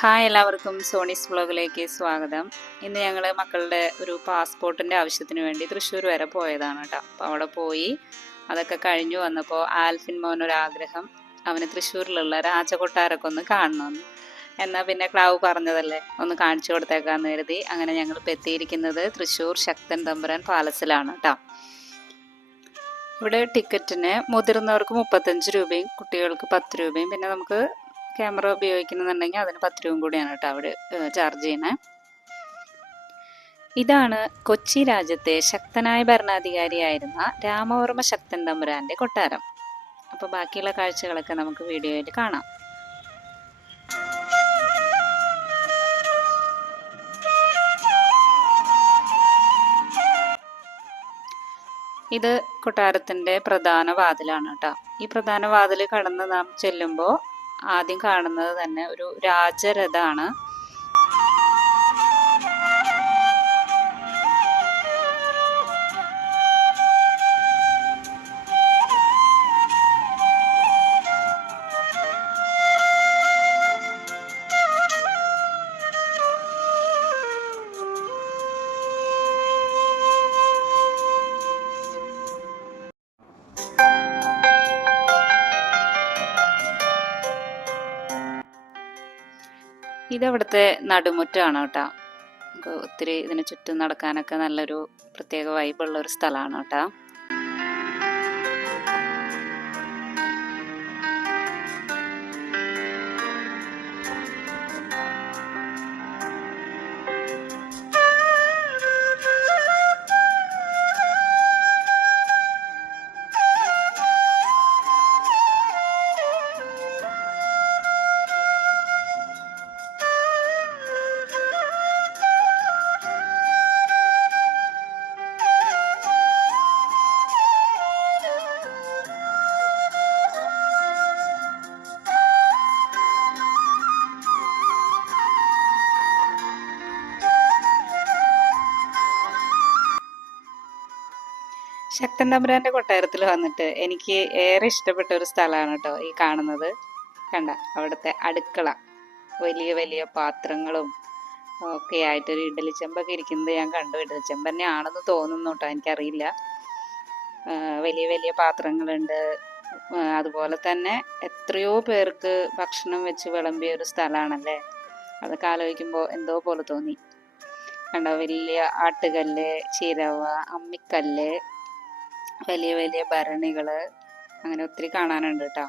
Hi, എല്ലാവർക്കും സോണീസ് വ്ളോഗിലേക്ക് സ്വാഗതം. ഇന്ന് ഞങ്ങൾ മക്കളുടെ ഒരു പാസ്പോർട്ടിൻ്റെ ആവശ്യത്തിന് വേണ്ടി തൃശ്ശൂർ വരെ പോയതാണ് കേട്ടോ. അപ്പോൾ അവിടെ പോയി അതൊക്കെ കഴിഞ്ഞു വന്നപ്പോൾ ആൽഫിൻ മോനൊരാഗ്രഹം, അവന് തൃശ്ശൂരിലുള്ള രാജകൊട്ടാരമൊക്കെ ഒന്ന് കാണണമെന്ന്. എന്നാൽ പിന്നെ ക്ലാവ് പറഞ്ഞതല്ലേ, ഒന്ന് കാണിച്ചു കൊടുത്തേക്കാന്ന് കരുതി അങ്ങനെ ഞങ്ങളിപ്പോൾ എത്തിയിരിക്കുന്നത് തൃശ്ശൂർ ശക്തൻ തമ്പുരാൻ പാലസിലാണ് കേട്ടോ. ഇവിടെ ടിക്കറ്റിന് മുതിർന്നവർക്ക് 35 രൂപയും കുട്ടികൾക്ക് 10 രൂപയും, പിന്നെ നമുക്ക് ക്യാമറ ഉപയോഗിക്കുന്നുണ്ടെങ്കിൽ അതിന് 10 രൂപയും കൂടിയാണ് കേട്ടോ അവിടെ ചാർജ് ചെയ്യണേ. ഇതാണ് കൊച്ചി രാജ്യത്തെ ശക്തനായ ഭരണാധികാരിയായിരുന്ന രാമവർമ്മ ശക്തൻ തമ്പുരാന്റെ കൊട്ടാരം. അപ്പോൾ ബാക്കിയുള്ള കാഴ്ചകളൊക്കെ നമുക്ക് വീഡിയോയിൽ കാണാം. ഇത് കൊട്ടാരത്തിൻ്റെ പ്രധാന വാതിലാണ് കേട്ടോ. ഈ പ്രധാന വാതിൽ കടന്ന് നാം ചെല്ലുമ്പോൾ ആദ്യം കാണുന്നത് തന്നെ ഒരു രാജരഥമാണ്. ഇതവിടുത്തെ നടുമുറ്റാണ് കേട്ടോ. നമുക്ക് ഒത്തിരി ഇതിന് ചുറ്റും നടക്കാനൊക്കെ നല്ലൊരു പ്രത്യേക വൈബുള്ള ഒരു സ്ഥലമാണ് കേട്ടോ. ശക്തൻ തമ്പുരാന്റെ കൊട്ടാരത്തിൽ വന്നിട്ട് എനിക്ക് ഏറെ ഇഷ്ടപ്പെട്ട ഒരു സ്ഥലമാണ് കേട്ടോ ഈ കാണുന്നത്. കണ്ട അവിടുത്തെ അടുക്കള, വലിയ വലിയ പാത്രങ്ങളും ഒക്കെ ആയിട്ടൊരു ഇഡലിച്ചെമ്പൊക്കെ ഇരിക്കുന്നത് ഞാൻ കണ്ടു. ഇഡലിച്ചെമ്പ് തന്നെ ആണെന്ന് തോന്നുന്നു കേട്ടോ, എനിക്കറിയില്ല. വലിയ വലിയ പാത്രങ്ങളുണ്ട്. അതുപോലെ തന്നെ എത്രയോ പേർക്ക് ഭക്ഷണം വെച്ച് വിളമ്പിയ ഒരു സ്ഥലമാണല്ലേ. അതൊക്കെ ആലോചിക്കുമ്പോൾ എന്തോ പോലെ തോന്നി. കണ്ടോ, വലിയ ആട്ടുകല്ല്, ചിരവ, അമ്മിക്കല്ല്, വലിയ വലിയ ഭരണികൾ, അങ്ങനെ ഒത്തിരി കാണാനുണ്ട് കേട്ടോ.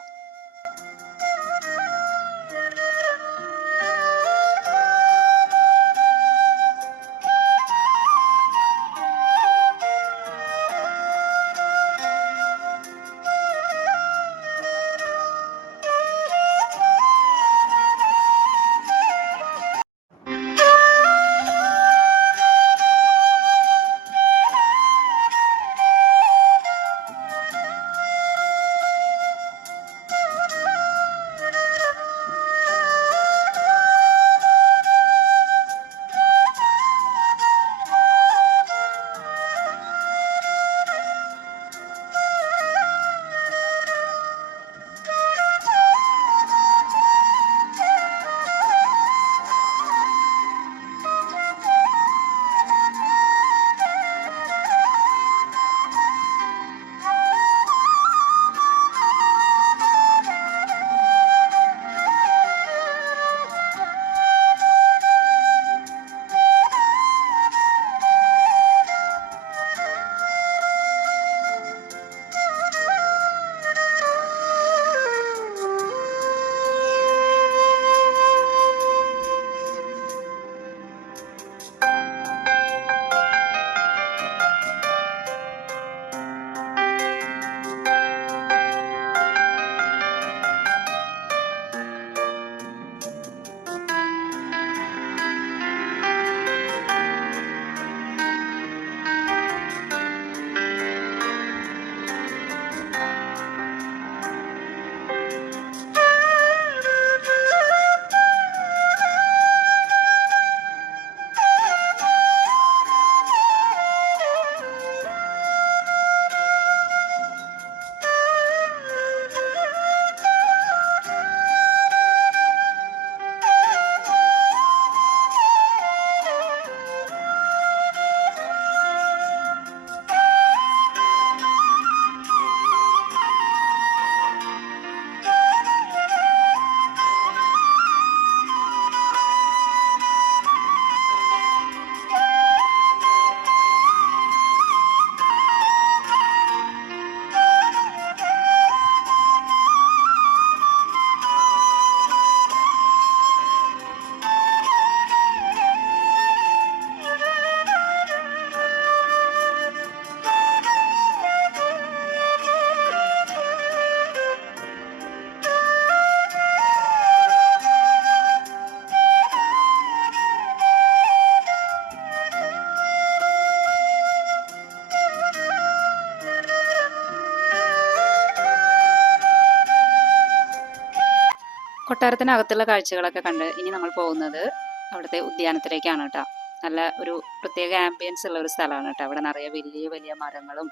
കൊട്ടാരത്തിനകത്തുള്ള കാഴ്ചകളൊക്കെ കണ്ട് ഇനി നമ്മൾ പോകുന്നത് അവിടുത്തെ ഉദ്യാനത്തിലേക്കാണ് കേട്ടോ. നല്ല ഒരു പ്രത്യേക ആംബിയൻസ് ഉള്ള ഒരു സ്ഥലമാണ് കേട്ടോ. അവിടെ നിറയെ വലിയ വലിയ മരങ്ങളും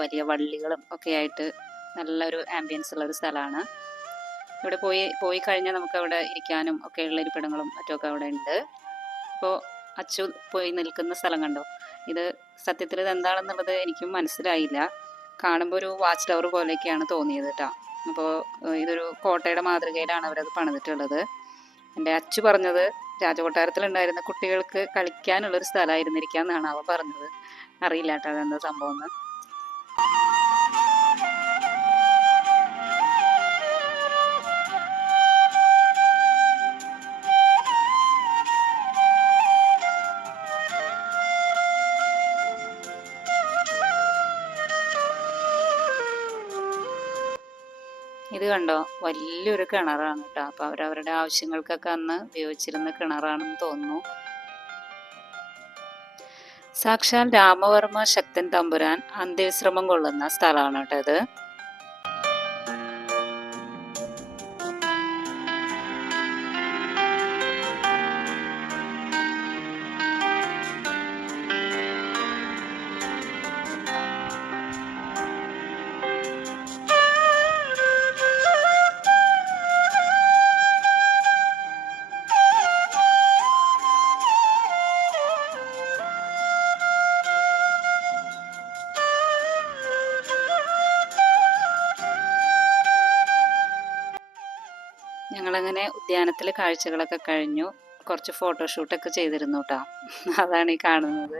വലിയ വള്ളികളും ഒക്കെ ആയിട്ട് നല്ലൊരു ആംബിയൻസ് ഉള്ള ഒരു സ്ഥലമാണ്. ഇവിടെ പോയി കഴിഞ്ഞാൽ നമുക്ക് അവിടെ ഇരിക്കാനും ഒക്കെയുള്ള ഇരിപ്പിടങ്ങളും മറ്റുമൊക്കെ അവിടെ ഉണ്ട്. ഇപ്പോൾ അച്ചു പോയി നിൽക്കുന്ന സ്ഥലം കണ്ടോ? ഇത് സത്യത്തിൽ ഇത് എന്താണെന്നുള്ളത് എനിക്കും മനസ്സിലായില്ല. കാണുമ്പോൾ ഒരു വാച്ച് ടവർ പോലെയൊക്കെയാണ് തോന്നിയത് കേട്ടോ. അപ്പോൾ ഇതൊരു കോട്ടയുടെ മാതൃകയിലാണ് അവരത് പണിതിട്ടുള്ളത്. എൻ്റെ അച്ചു പറഞ്ഞത് രാജകൊട്ടാരത്തിലുണ്ടായിരുന്ന കുട്ടികൾക്ക് കളിക്കാനുള്ളൊരു സ്ഥലമായിരുന്നിരിക്കാം എന്നാണ് അവൻ പറഞ്ഞത്. അറിയില്ല കേട്ടോ അതെന്താ സംഭവം എന്ന്. ഇത് കണ്ടോ, വലിയൊരു കിണറാണ് കേട്ടോ. അപ്പോൾ അവരവരുടെ ആവശ്യങ്ങൾക്കൊക്കെ അന്ന് ഉപയോഗിച്ചിരുന്ന കിണറാണെന്ന് തോന്നുന്നു. സാക്ഷാൽ രാമവർമ്മ ശക്തൻ തമ്പുരാൻ അന്ത്യവിശ്രമം കൊള്ളുന്ന സ്ഥലമാണ് കേട്ടോ ഇത്. ഞങ്ങളങ്ങനെ ഉദ്യാനത്തിലെ കാഴ്ചകളൊക്കെ കഴിഞ്ഞു. കുറച്ച് ഫോട്ടോഷൂട്ടൊക്കെ ചെയ്തിരുന്നു കേട്ടോ. അതാണ് ഈ കാണുന്നത്.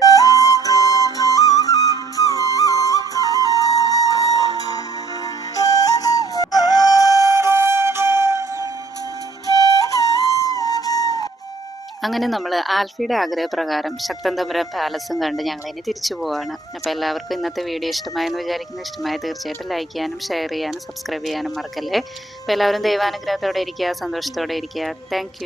അങ്ങനെ നമ്മൾ ആൽഫിയുടെ ആഗ്രഹപ്രകാരം ശക്തൻ തമ്പുരാൻ പാലസും കണ്ട് ഞങ്ങൾ ഇനി തിരിച്ചു പോവാണ്. അപ്പോൾ എല്ലാവർക്കും ഇന്നത്തെ വീഡിയോ ഇഷ്ടമായെന്ന് വിചാരിക്കുന്നു. ഇഷ്ടമായ തീർച്ചയായിട്ടും ലൈക്ക് ചെയ്യാനും ഷെയർ ചെയ്യാനും സബ്സ്ക്രൈബ് ചെയ്യാനും മറക്കല്ലേ. അപ്പോൾ എല്ലാവരും ദൈവാനുഗ്രഹത്തോടെ ഇരിക്കുക, സന്തോഷത്തോടെ ഇരിക്കുക. താങ്ക്